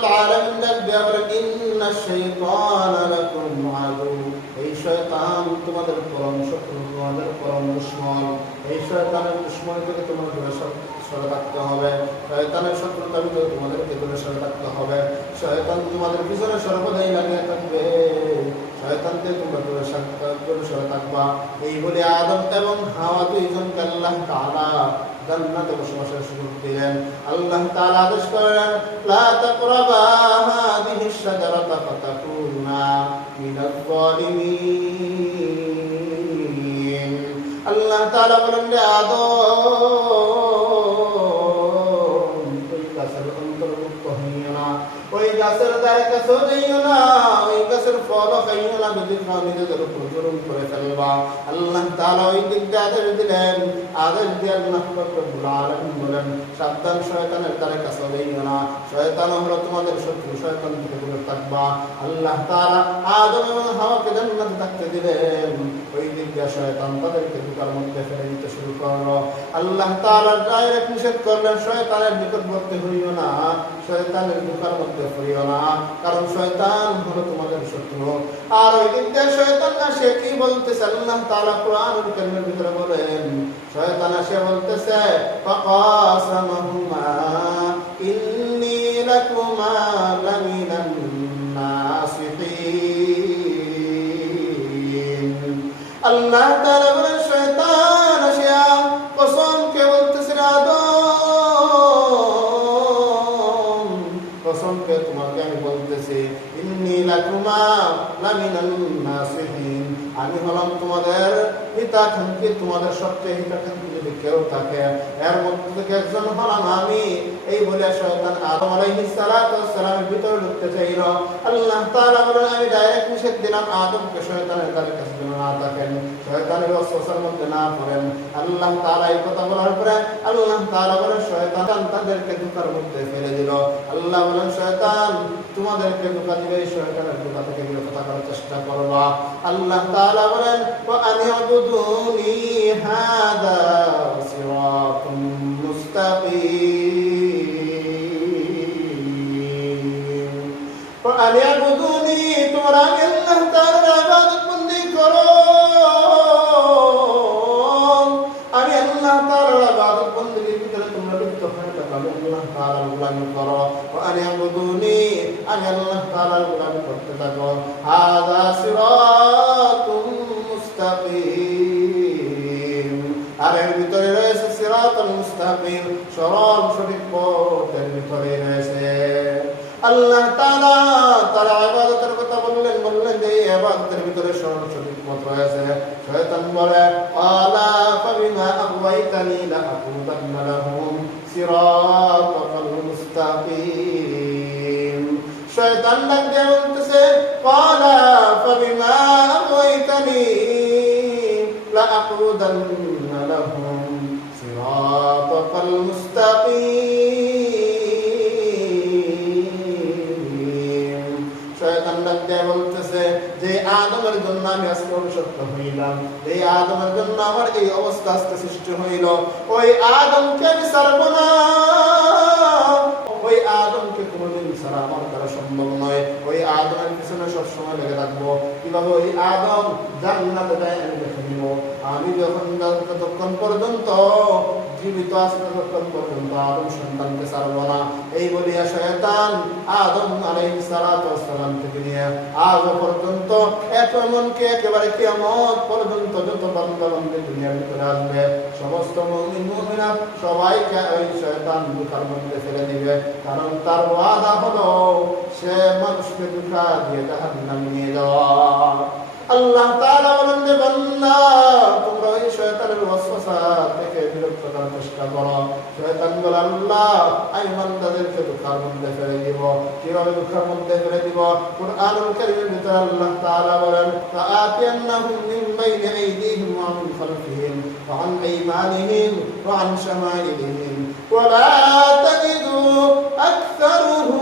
রব্বুল আলামিন বলেন ইন্নাশ শাইতানা লাকুম আদু, এই শয়তান তোমাদের পরম শত্রু, তোমাদের পরম দুশমন। এই শয়তানের দুশমনি থেকে তোমাদের দূরে সরে থাকতে হবে, শয়তানের শত্রুতা থেকে তোমাদেরকে দূরে সরে থাকতে হবে। শয়তান তোমাদের পিছনে সর্বদাই লাগিয়ে থাকবে, শয়তানকে তোমরা দূরে সরে থাকবা। এই বলে আদম এবং হাওয়া দুইজনকে আল্লাহ তাআলা জান্নাতে বসবাসের সুযোগ দিলেন। আল্লাহ তাআলা আদেশ করেন লা তাকরাবা হাদিহিশ শাজারাতা ফাতাকুনা মিনাজ জালিমিন। আল্লাহ তাআলা বলেন যে আদম ওই গাছের অন্তর্ভুক্ত হইও না, ওই গাছের দ্বারে কাছেও যাইও না, ওই গাছের ফল খাইও না, যদি খাও নিজেদের উপর জুলুম করে ফেলবা। আল্লাহ তাআলা ওই দিক দিয়ে আদেশ দিলেন। আদেশ দিয়ে আল্লাহ রব্বুল আলামিন বলেন সাবধান, শয়তানের দ্বারে কাছেও যাইও না, শয়তান হলো তোমাদের শত্রু, শয়তান থেকে দূরে থাকবা। আল্লাহ তাআলা আদম এবং হাওয়াকে জান্নাতে থাকতে দিলেন, ওই দিক দিয়ে শয়তান তাদেরকে ধোঁকার মধ্যে ফেলে দিতে শুরু করলো। আল্লাহ তাআলা ডাইরেক্ট নিষেধ করলেন শয়তানের নিকটবর্তী হইও না, শয়তানের ধোঁকার মধ্যে পড়িও না, কারণ শয়তান হলো তোমাদের শত্রু। আর ওই দিক দিয়ে শয়তান আসে কি বলতেছে আল্লাহ তাআলা কোরআনুল কারীমের ভিতরে বলেন, শয়তান আসে বলতেছে ফাকাসামাহুমা ইন্নী লাকুমা লামিনান নাসিহিন। আল্লাহ তাআলা বলেন শয়তান আসিয়া কসমকে বলতেছে আদম, কসমকে তোমাকে আমি বলতেছি ইন্নী লাকুমা লামিনান নাসিহিন, আমি হলাম তোমাদের হিতাকাঙ্ক্ষী, তোমাদের সবচেয়ে হিতাকাঙ্ক্ষী যদি কেউ থাকে এর মধ্যে থেকে একজন হলাম আমি। এই বলে শয়তান আদম আলাইহিস সালাতু ওয়াস সালামের ভিতরে ঢুকতে চাইল। আল্লাহ তাআলা বলেন আমি ডাইরেক্ট নিষেধ দিলাম আদমকে শয়তানের দ্বারে কাছে যেন না থাকেন, শয়তানের ওয়াসওয়াসার মধ্যে না পড়েন। আল্লাহ তাআলা এই কথা বলার পরে আল্লাহ তাআলা বলেন শয়তান তাদেরকে ধোঁকার মধ্যে ফেলে দিল। আল্লাহ বলেন শয়তান তোমাদেরকে ধোঁকা দিবে, শয়তানের ধোঁকা থেকে বিরত থাকার চেষ্টা করবা। আল্লাহ তাআলা বলেন ওয়া আনি'বুদুনি হাযা সিরাতুম মুস্তাকিম। ওয়া আনি'বুদুনি, তোমরা আল্লাহ তাআলার ইবাদত বন্দেগী করো, আমি আল্লাহ তাআলার ইবাদত বন্দেগীর ভিতরে তোমরা লিপ্ত হয়ে থাকো, আল্লাহ তাআলার গোলামি করো। ওয়া আনি'বুদুনি, আমি আল্লাহ তাআলার গোলামি করতে থাকো। হাযা সিরাতুম মুস্তাকিম, আর এর ভিতরে রয়েছে সিরাতুল মুস্তাকিম, সরল সঠিক পথের ভিতরে রয়েছে। আল্লাহ তাআলা তার ইবাদতের কথা বললেন যে এই ইবাদতের ভিতরে সরল সঠিক পথ রয়েছে। শয়তান বলে আলা ফাবিমা আগওয়াইতানি লাআকুদান্না লাহুম সিরাতাল মুস্তাকিম। শয়তান ডাক দিয়ে বলতেছে ক্বালা ফাবিমা আগওয়াইতানি লাআকুদান্না লাহুম সিরাতাল মুস্তাকিম। শয়তান ডাক দিয়ে বলতেছে যে আদমের জন্য আমি আজকে অভিশপ্ত হইলাম, এই আদমের জন্য আমার এই অবস্থা আজকে সৃষ্টি হইল, ওই আদমকে আমি ছাড়ব না, ওই আদমকে কোনোদিন ছাড়া আমার দ্বারা সম্ভব নয়, ওই আদমের পিছনে সবসময় লেগে থাকবো। কিভাবে ওই আদম জান্নাতে যায় আমি দেখে নিব, আমি যতক্ষণ পর্যন্ত জীবিত আছে ততক্ষণ পর্যন্ত আদম সন্তানকে ছাড়ব না। এই বলিয়া শয়তান আদম আলাইহিস সালাতু ওয়াস সালাম থেকে নিয়ে আজ পর্যন্ত এমনকি একেবারে কিয়ামত পর্যন্ত যত বান্দা বান্দী দুনিয়ার ভিতরে আসবে সমস্ত মুমিন মুমিনাত সবাইকে ওই শয়তান ধোঁকার মধ্যে ফেলে দিবে, কারণ তার ওয়াদা হলো সে মানুষকে ধোঁকা দিয়ে জাহান্নামে নিয়ে যাওয়া। আল্লাহ তাআলা বলেন যে বান্দা তোমরা ওই শয়তানের ওয়াসওয়াসা থেকে বিরত থাকার চেষ্টা করো। শয়তান বলে আল্লাহ আমি বান্দাদেরকে ধোঁকার মধ্যে ফেলে দিব। কিভাবে ধোঁকার মধ্যে ফেলে দিব? কুরআনুল কারীমের ভিতরে আল্লাহ তাআলা বলেন ফাআতিয়ান্নাহুম মিন বাইনি আইদিহিম ওয়া মিন খালফিহিম ওয়া আন আইমানিহিম ওয়া আন শামাইলিহিম ওয়া লা তাজিদু আকসারুহুম